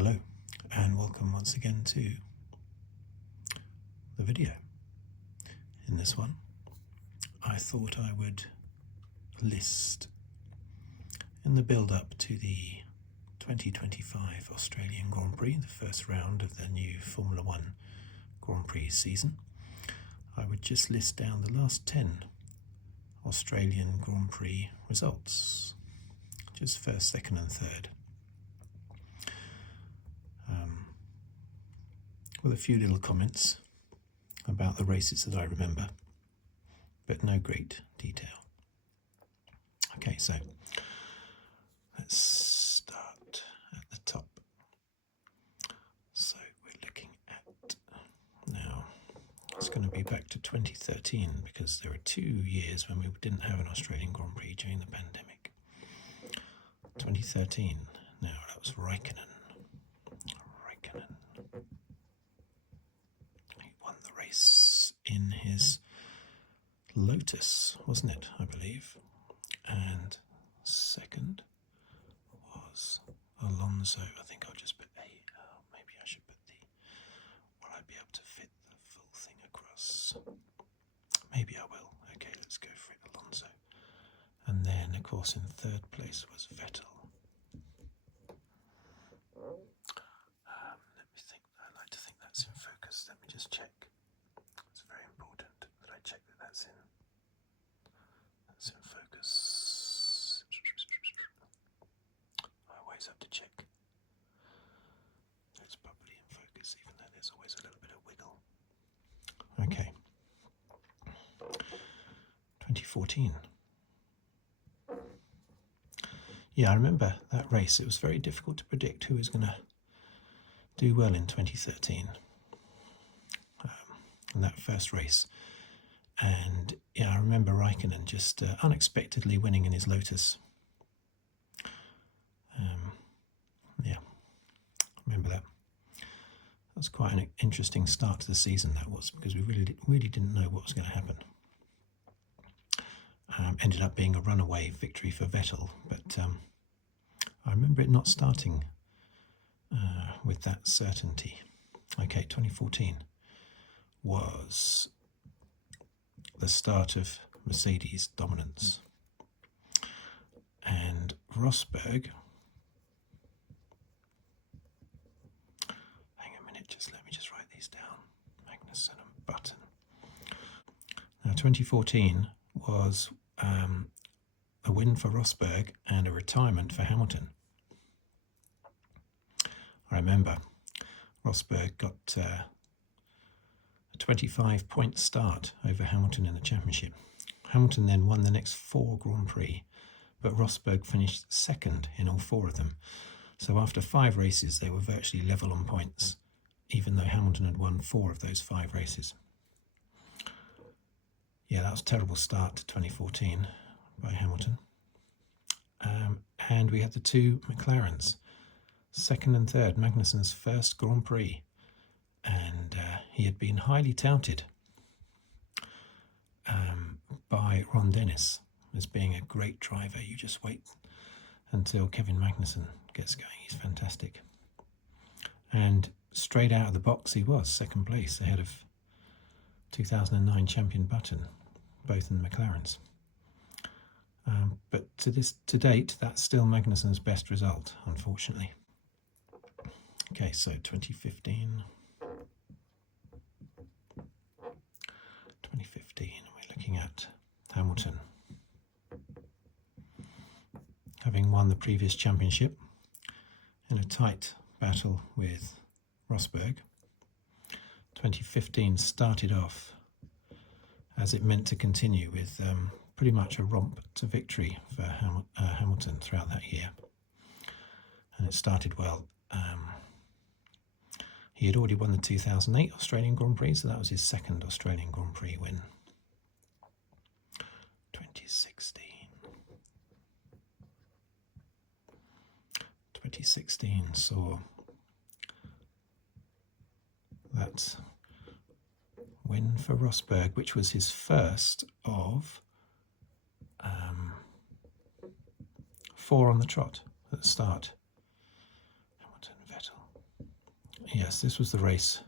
Hello and welcome once again to the video. In this one I thought I would list, in the build-up to the 2025 Australian Grand Prix, the first round of the new Formula One Grand Prix season, I would just list down the last 10 Australian Grand Prix results, just first, second and third, with a few little comments about the races that I remember, but no great detail. Okay, so let's start at the top. So we're looking at, now it's going to be back to 2013 because there are 2 years when we didn't have an Australian Grand Prix during the pandemic. 2013, now that was Raikkonen. He won the race in his Lotus, wasn't it, I believe? And second was Alonso. I think I'll just put A. Maybe I should put the, will I be able to fit the full thing across? Maybe I will. Okay, let's go for it, Alonso. And then, of course, in third place was Vettel. Let me think. I like to think that's in focus. Let me just check. It's very important that I check that that's in focus. I always have to check it's properly in focus, even though there's always a little bit of wiggle. Okay. 2014. Yeah, I remember that race. It was very difficult to predict who was going to do well in 2013. In that first race. And yeah, I remember Raikkonen just unexpectedly winning in his Lotus. Yeah, I remember that. That was quite an interesting start to the season, that was, because we really didn't know what was going to happen. Ended up being a runaway victory for Vettel, but I remember it not starting with that certainty. Okay, 2014 was the start of Mercedes' dominance. And Rosberg, hang a minute, let me just write these down. Magnussen and Button. Now 2014 was a win for Rosberg and a retirement for Hamilton. I remember Rosberg got a 25-point start over Hamilton in the championship. Hamilton then won the next 4 Grand Prix, but Rosberg finished second in all 4 of them. So after 5 races, they were virtually level on points, even though Hamilton had won 4 of those 5 races. Yeah, that was a terrible start to 2014 by Hamilton. And we had the 2 McLarens, second and third, Magnussen's first Grand Prix. And he had been highly touted by Ron Dennis as being a great driver. You just wait until Kevin Magnussen gets going. He's fantastic. And straight out of the box he was, second place, ahead of 2009 champion Button, both in the McLarens. But to date, that's still Magnussen's best result, unfortunately. Okay, so 2015, we're looking at Hamilton having won the previous championship in a tight battle with Rosberg. 2015 started off as it meant to continue, with pretty much a romp to victory for Hamilton throughout that year. And it started well. He had already won the 2008 Australian Grand Prix, so that was his second Australian Grand Prix win. 2016 saw that win for Rosberg, which was his first of 4 on the trot at the start. Hamilton, Vettel, yes, this was the race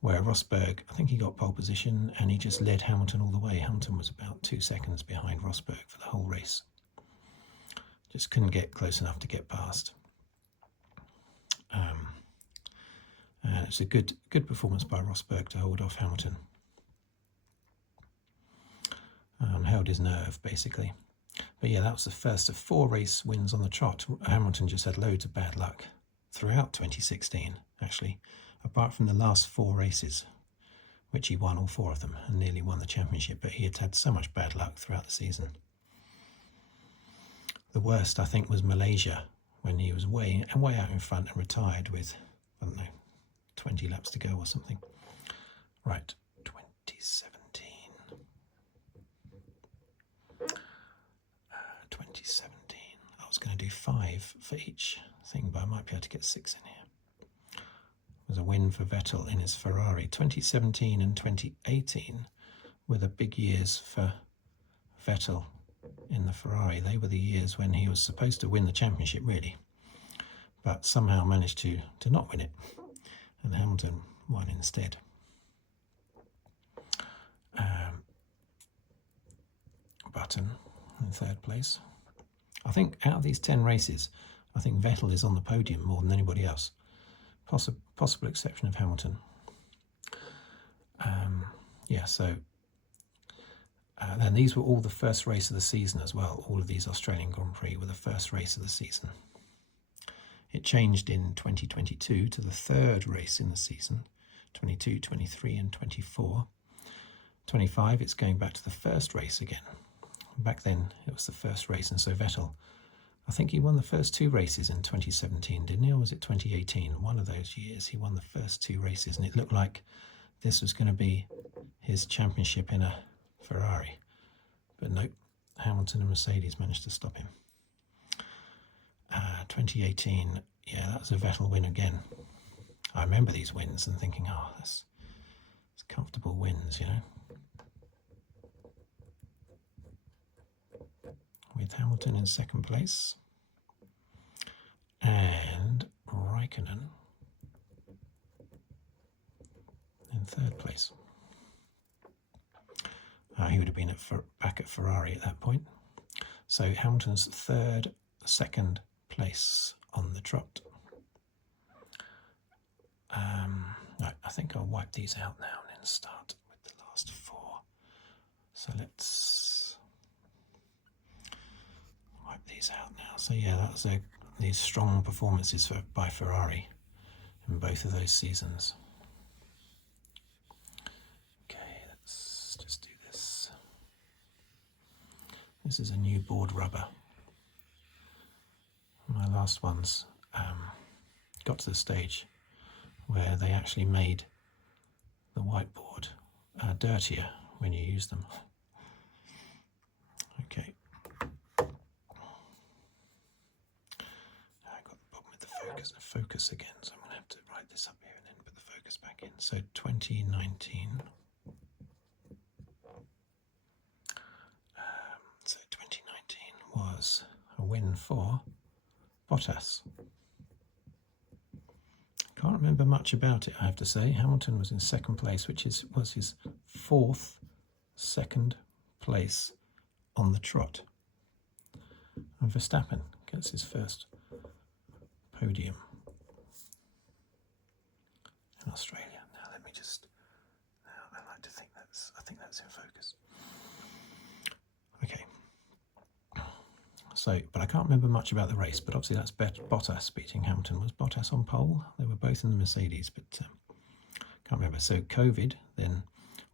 where Rosberg, I think he got pole position and he just led Hamilton all the way. Hamilton was about 2 seconds behind Rosberg for the whole race. Just couldn't get close enough to get past. It's a good performance by Rosberg to hold off Hamilton. Held his nerve, basically. But yeah, that was the first of 4 race wins on the trot. Hamilton just had loads of bad luck throughout 2016, actually, apart from the last 4 races, which he won all 4 of them and nearly won the championship, but he had had so much bad luck throughout the season. The worst, I think, was Malaysia, when he was way out in front and retired with, I don't know, 20 laps to go or something. Right, 2017. 2017. I was going to do 5 for each thing, but I might be able to get 6 in here. It was a win for Vettel in his Ferrari. 2017 and 2018 were the big years for Vettel in the Ferrari. They were the years when he was supposed to win the championship, really, but somehow managed to not win it, and Hamilton won instead. Button in 3rd place. I think out of these 10 races, I think Vettel is on the podium more than anybody else. Possible exception of Hamilton. Yeah, so then these were all the first race of the season as well. All of these Australian Grand Prix were the first race of the season. It changed in 2022 to the 3rd race in the season, 22, 23 and 24. 25, it's going back to the first race again. Back then, it was the first race, and so Vettel, I think he won the first 2 races in 2017, didn't he? Or was it 2018? One of those years, he won the first 2 races, and it looked like this was going to be his championship in a Ferrari. But nope, Hamilton and Mercedes managed to stop him. 2018, yeah, that was a Vettel win again. I remember these wins and thinking, oh, that's comfortable wins, you know. With Hamilton in 2nd place and Raikkonen in 3rd place. He would have been back at Ferrari at that point. So Hamilton's 2nd place on the trot. Right, I think I'll wipe these out now and then start with the last 4. So let's wipe these out now. So yeah, that was these strong performances by Ferrari in both of those seasons. Okay, let's just do this. This is a new board rubber. My last ones got to the stage where they actually made the whiteboard dirtier when you use them. Okay. I got the problem with the focus again, so I'm going to have to write this up here and then put the focus back in. So 2019. So 2019 was a win for Bottas. Can't remember much about it, I have to say. Hamilton was in 2nd place, which was his 4th second place on the trot. And Verstappen gets his first podium in Australia. Now let me just, I like to think I think that's in focus. Okay. So, but I can't remember much about the race, but obviously that's Bottas beating Hamilton. Was Bottas on pole? They were both in the Mercedes, but can't remember. So COVID then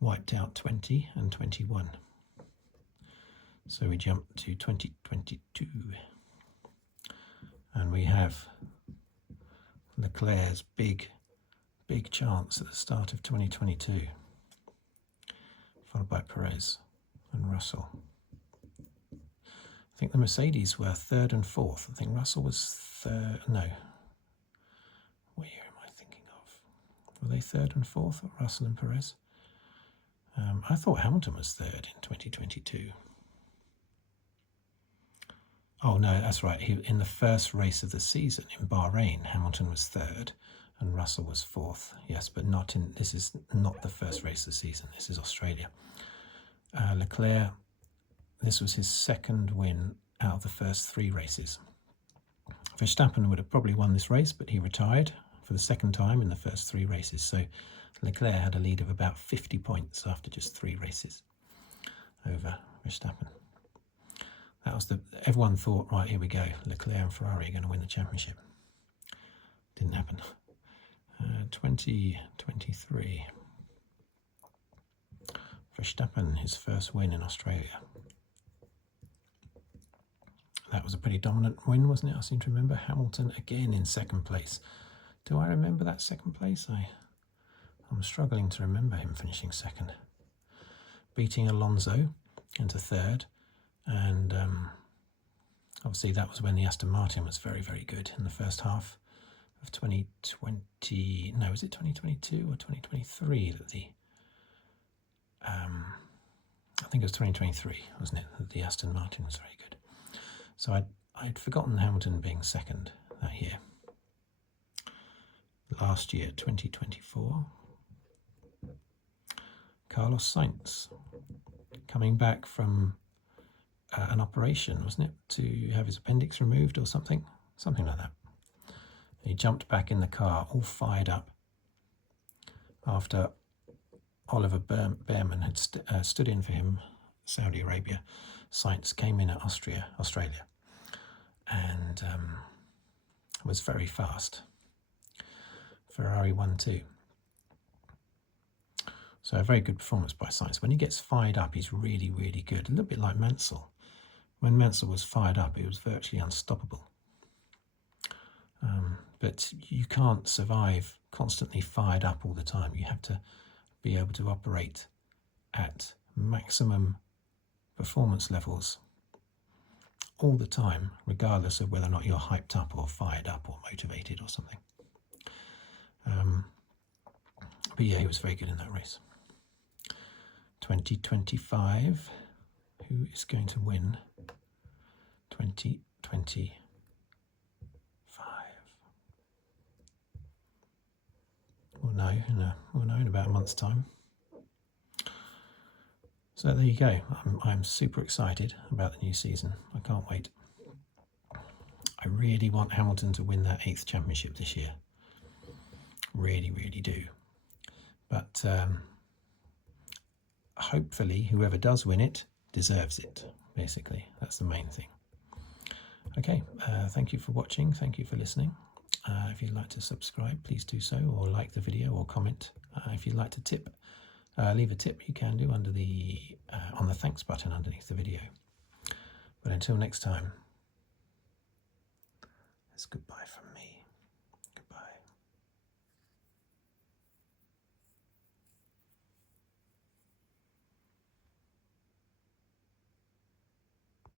wiped out 20 and 21. So we jump to 2022. And we have Leclerc's big chance at the start of 2022, followed by Perez and Russell. I think the Mercedes were 3rd and 4th. I think Russell was 3rd. No. What year am I thinking of? Were they 3rd and 4th, Russell and Perez? I thought Hamilton was 3rd in 2022. Oh, no, that's right. In the first race of the season in Bahrain, Hamilton was 3rd and Russell was 4th. Yes, but not in. This is not the first race of the season. This is Australia. Leclerc, this was his 2nd win out of the first 3 races. Verstappen would have probably won this race, but he retired for the 2nd time in the first 3 races. So Leclerc had a lead of about 50 points after just 3 races over Verstappen. That was everyone thought, right, here we go, Leclerc and Ferrari are going to win the championship. Didn't happen. 2023. Verstappen, his first win in Australia. That was a pretty dominant win, wasn't it? I seem to remember. Hamilton again in 2nd place. Do I remember that 2nd place? I'm struggling to remember him finishing 2nd. Beating Alonso into 3rd. And obviously that was when the Aston Martin was very, very good in the first half of 2020. No, was it 2022 or 2023 that I think it was 2023, wasn't it, that the Aston Martin was very good. So I'd forgotten Hamilton being 2nd that year. Last year, 2024, Carlos Sainz, coming back from an operation, wasn't it, to have his appendix removed or something like that. He jumped back in the car, all fired up, after Oliver Bearman had stood in for him, Saudi Arabia. Sainz came in at Australia, and was very fast. Ferrari won too. So a very good performance by Sainz. When he gets fired up, he's really, really good. A little bit like Mansell. When Mansell was fired up, he was virtually unstoppable. But you can't survive constantly fired up all the time. You have to be able to operate at maximum performance levels all the time, regardless of whether or not you're hyped up or fired up or motivated or something. But yeah, he was very good in that race. 2025, who is going to win 2025? We'll know in about a month's time. So there you go. I'm super excited about the new season. I can't wait. I really want Hamilton to win that 8th championship this year. Really, really do. But hopefully whoever does win it deserves it, basically. That's the main thing. Okay, thank you for watching. Thank you for listening. If you'd like to subscribe, please do so, or like the video, or comment. If you'd like to tip, leave a tip, you can do under on the thanks button underneath the video. But until next time, it's goodbye from me.